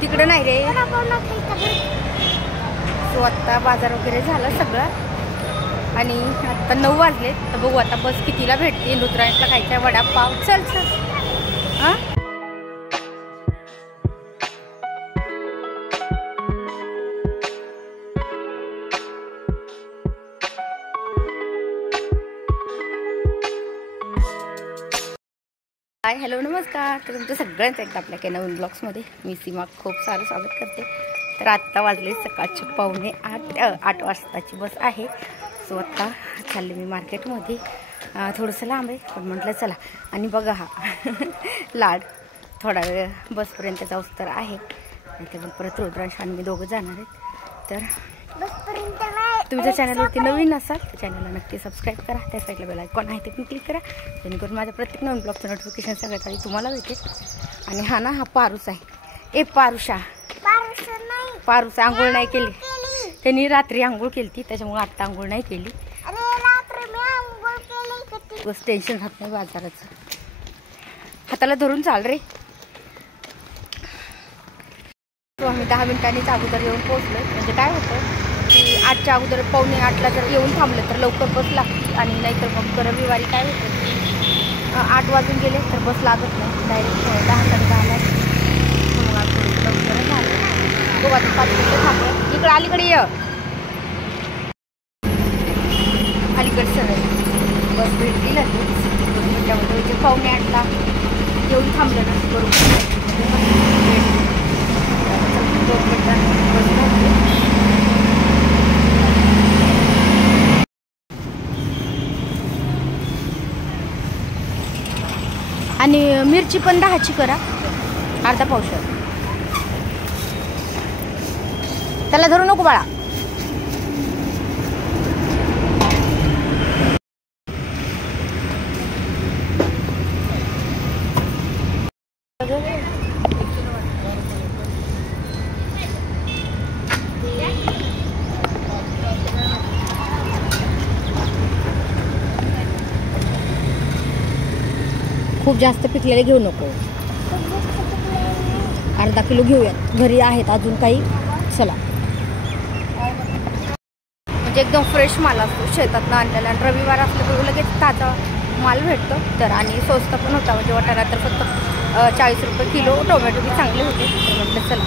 तिकडे नाही रे. सो आता बाजार वगैरे झाला सगळं आणि आता 9 वाजले. तर बघू आता बस कितीला भेटते. रुद्रांशला खायचा वडापाव. चल चल. हां हाय हॅलो नमस्कार. तर तुमचं सगळ्यांचं एकदा आपल्या काही नवीन ब्लॉग्समध्ये मी सीमा खूप सारं स्वागत करते. तर आत्ता वाजले सकाळचे 7:45 वाजताची बस आहे. सो आत्ता चालले मी मार्केटमध्ये. थोडंसं लांब आहे पण म्हटलं चला. आणि बघा हा लाड थोडा वेळ बसपर्यंत जाऊस तर आहे. आणि ते परत रुद्रांश आणि मी दोघं जाणार आहेत. तर तुम्ही जर चॅनलवरती नवीन असाल तर चॅनलला नक्की सबस्क्राईब करा. त्या साईडला बेल आयकॉन आहे ते पण क्लिक करा जेणेकरून माझ्या प्रत्येक नवीन ब्लॉगचं नोटिफिकेशन सगळ्यात आधी तुम्हाला भेटेल. आणि हा ना हा पारूस आहे. ए पारुषा पारूस आंघोळ नाही केली. त्यांनी रात्री आंघोळ केली ती त्याच्यामुळे आत्ता आंघोळ नाही केली. बस टेन्शन राहत नाही बाजाराचं. हाताला धरून चाल रे. तो आम्ही 10 मिनिटांनीच अगोदर येऊन पोहोचलो. म्हणजे काय होतं की 8च्या अगोदर 7:45ला जर येऊन थांबलं तर लवकर बस लागते. आणि नाहीतर मग रविवारी काय होतं की 8 वाजून गेले तर बस लागत नाही. डायरेक्ट 10:10ला मग आज थोडं लवकर झालं. बघू आता 5 मिनिटं थांबलं. इकडं अलीकडे ये. अलीकडे सरळ बस भेटली ना 2 मिनिटामध्ये. म्हणजे 7:45ला येऊन थांबलं ना बरोबर आणि मिरची पण 10ची करा. अर्धा पावशेर. त्याला धरू नको बाळा. खूप जास्त पिकलेले घेऊ नको. अर्धा किलो घेऊयात. घरी आहेत अजून काही. चला. म्हणजे एकदम फ्रेश माल असतो शेतातनं आणलेला. आणि रविवार असलं तर लगेच ताजा माल भेटतो. तर आणि स्वस्त पण होता. म्हणजे वाटाणा तर फक्त 40 रुपये किलो. टोमॅटो बी चांगले होते. तर म्हटलं चला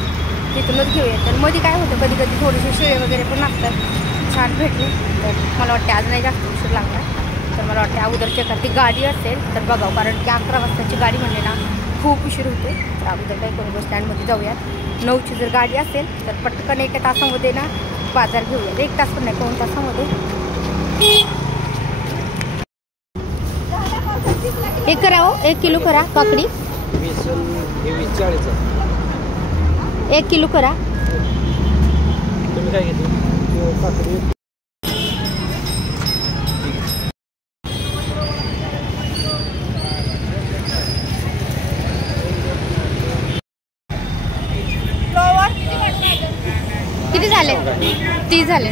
तिथूनच घेऊयात. तर मध्ये काय होतं कधी कधी थोडेसे शिळे वगैरे पण असतात. छान भेटले. तर मला वाटते आज नाही जास्त उशीर लागला. तर मला वाटतं अगोदरच्या एखादी गाडी असेल तर बघावं. कारण की 11 वाजताची गाडी म्हणले ना खूप उशीर होते. तर अगोदर काय करू बस स्टँडमध्ये जाऊयात. 9ची जर गाडी असेल तर पटकन 1 तासामध्ये ना बाजार घेऊयात. 1 तास पण नाही 2 तासामध्ये. हे करा हो 1 किलो करा. काकडी 1 किलो करा. तुम्ही काय घेतलं? किती झाले? 30 झाले.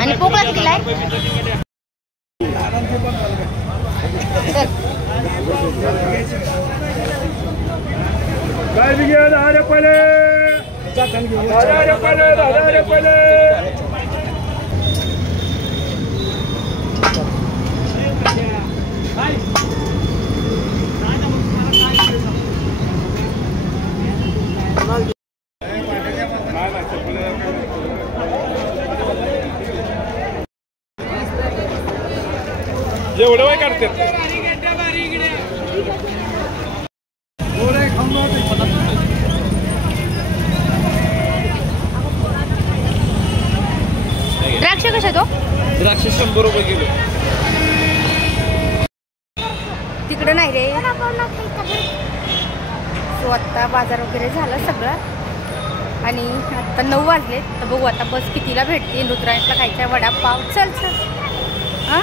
आणि पोकळा कितीला आहे? काय बी घ्या 10 रुपये. 10 रुपये 10 रुपये. एवढं काय करतात? द्राक्ष कशा तो? द्राक्ष 100 रुपये किलो. तिकडे नाही रे. सो आत्ता बाजार वगैरे झाला सगळं आणि आत्ता 9 वाजले. तर बघू आता बस कितीला भेटते. रुद्रांशला खायचा वडापाव. चल चल. हां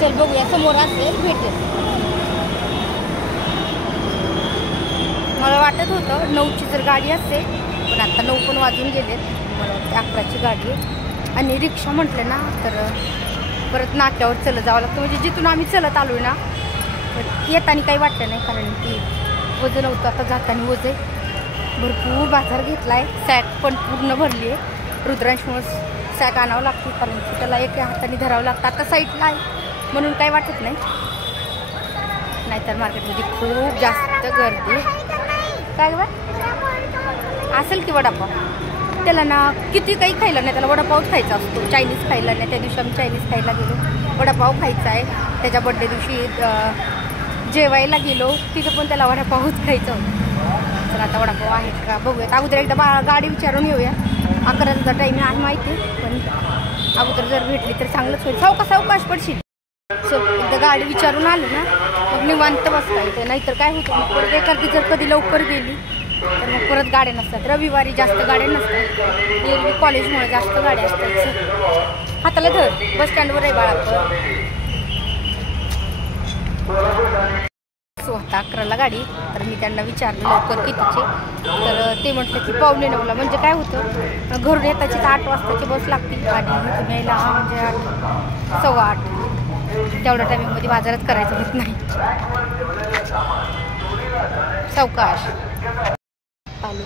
चल बघूया समोर असेल भेटेल. मला वाटत होतं 9ची जर गाडी असेल पण आता 9 पण वाजून गेलेत. मला वाटतं 11ची गाडी आहे. आणि रिक्षा म्हटलं ना तर परत नाक्यावर चलत जावं लागतं. म्हणजे जिथून आम्ही चलत आलो ना, तर येताना काही वाटलं नाही, कारण की वजन होतं. आता जाताना वजन भरपूर बाजार घेतला आहे. सॅक पण पूर्ण भरली आहे. रुद्रांशमुळे सॅक आणावं लागते, कारण की त्याला एका हाताने धरावं लागतं. आता साईडला आहे म्हणून काही वाटत नाही, नाहीतर मार्केटमध्ये खूप जास्त गर्दी. काय बा असेल की वडापाव, त्याला ना किती काही खायला नाही, त्याला वडापावच खायचा असतो. चायनीज खायला नाही. त्या दिवशी आम्ही चायनीज खायला गेलो, वडापाव खायचा आहे. त्याच्या बड्डे दिवशी जेवायला गेलो, तिथं पण त्याला वडापावच खायचं होतं. तर आता वडापाव आहे का बघूयात. अगोदर एकदा गाडी विचारून येऊया. 11चा टाईम आहे माहिती, पण अगोदर जर भेटली तर चांगलंच होईल. सावकाश पडशील. सो एकदा गाडी विचारून आलं ना, मग निवांत बसता येते. नाहीतर काय होतं, मग परत एखादी जर कधी लवकर गेली तर मग परत गाड्या नसतात. रविवारी जास्त गाड्या नसतात, एरवी कॉलेजमुळे जास्त गाड्या असतात. हाताला धर, बस स्टँडवर आहे बाळापूर. सो आता 11ला गाडी. तर मी त्यांना विचारलं लवकर कितीचे, तर ते म्हटलं की 9:45. म्हणजे काय होतं, घरून येताचीच 8 वाजताची बस लागते आणि इथून यायला म्हणजे 8, 8:15. तेवढ्या टायमिंगमध्ये बाजारात करायचं होत नाही. सावकाश आलो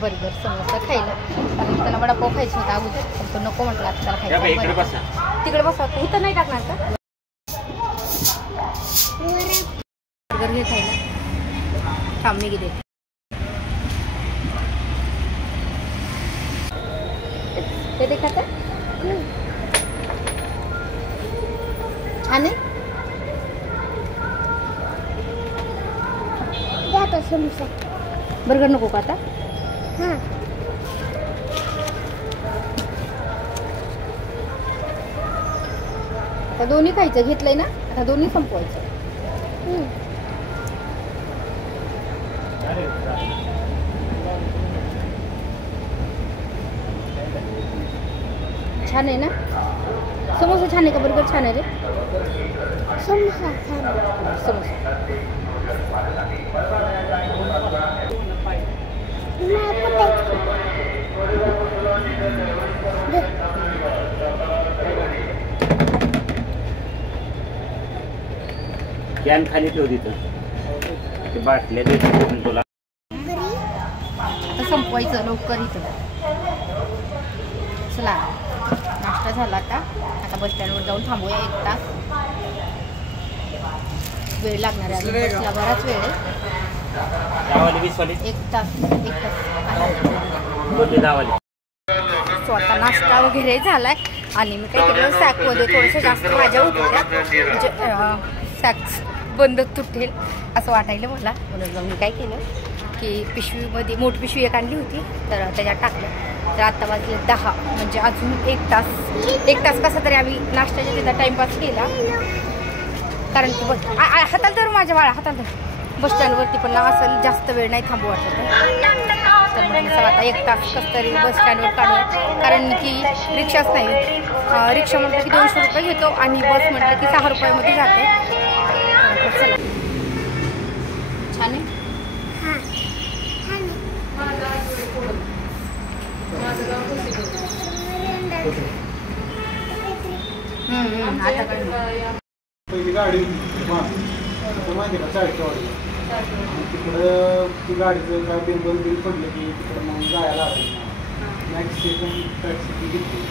बर्गर समोसा खायला, कारण त्याला वडापाव खायचं होता अगोदर, पण तो नको म्हटला. आता त्याला खायचं तिकडे बसा. इथं नाही टाकणार का बर्गर घे खायला? थांब मी घेते. ते देखात छान आहे. बर्गर नको का आता? आता दोन्ही खायचं घेतलंय ना, आता दोन्ही संपवायचं. छान आहे ना समोसा? छान आहे का बर्गर? छान आहे रे समोसा. समोसा कॅन खाली ठेव तिथं, ते बाटल्या देतो तुला. आता संपवायचं लवकर इथं. चला नाश्ता झाला. आता बस स्टँडवर जाऊन थांबूया 1 तास. वेळ लागणार आहे, बसला बराच वेळ आहे. 1 तास. सो आता नाश्ता वगैरे झालाय आणि मी काय केलं, सॅकमध्ये थोडंसं जास्त भाज्या होत्या, म्हणजे सॅक्स बंद तुटेल असं वाटायलं मला. म्हणून मग मी काय केलं की पिशवीमध्ये मोठी पिशवी एक आणली होती, तर त्याच्यात टाकलं. तर आत्ता वाजले 10, म्हणजे अजून 1 तास कसा तरी आम्ही नाश्त्याच्या तिथं टाईमपास केला. कारण की बस हाताला तर माझ्या बाळा हाताला तर बस स्टँडवरती पण असं जास्त वेळ नाही थांबू वाटत. तर म्हटलं चला आता 1 तास कसं तरी बस स्टँडवर काढूया, कारण की रिक्षाच नाही. रिक्षा म्हटलं की 200 रुपये घेतो आणि बस म्हटलं की 6 रुपयामध्ये जाते. चला छान आहे. आता पहिली गाडी माहिती का 40 तिकडं ती गाडीचं काय बिल पडलं की तिकडं मग जायला लागलं. नेक्स्ट टॅक्सी घेतली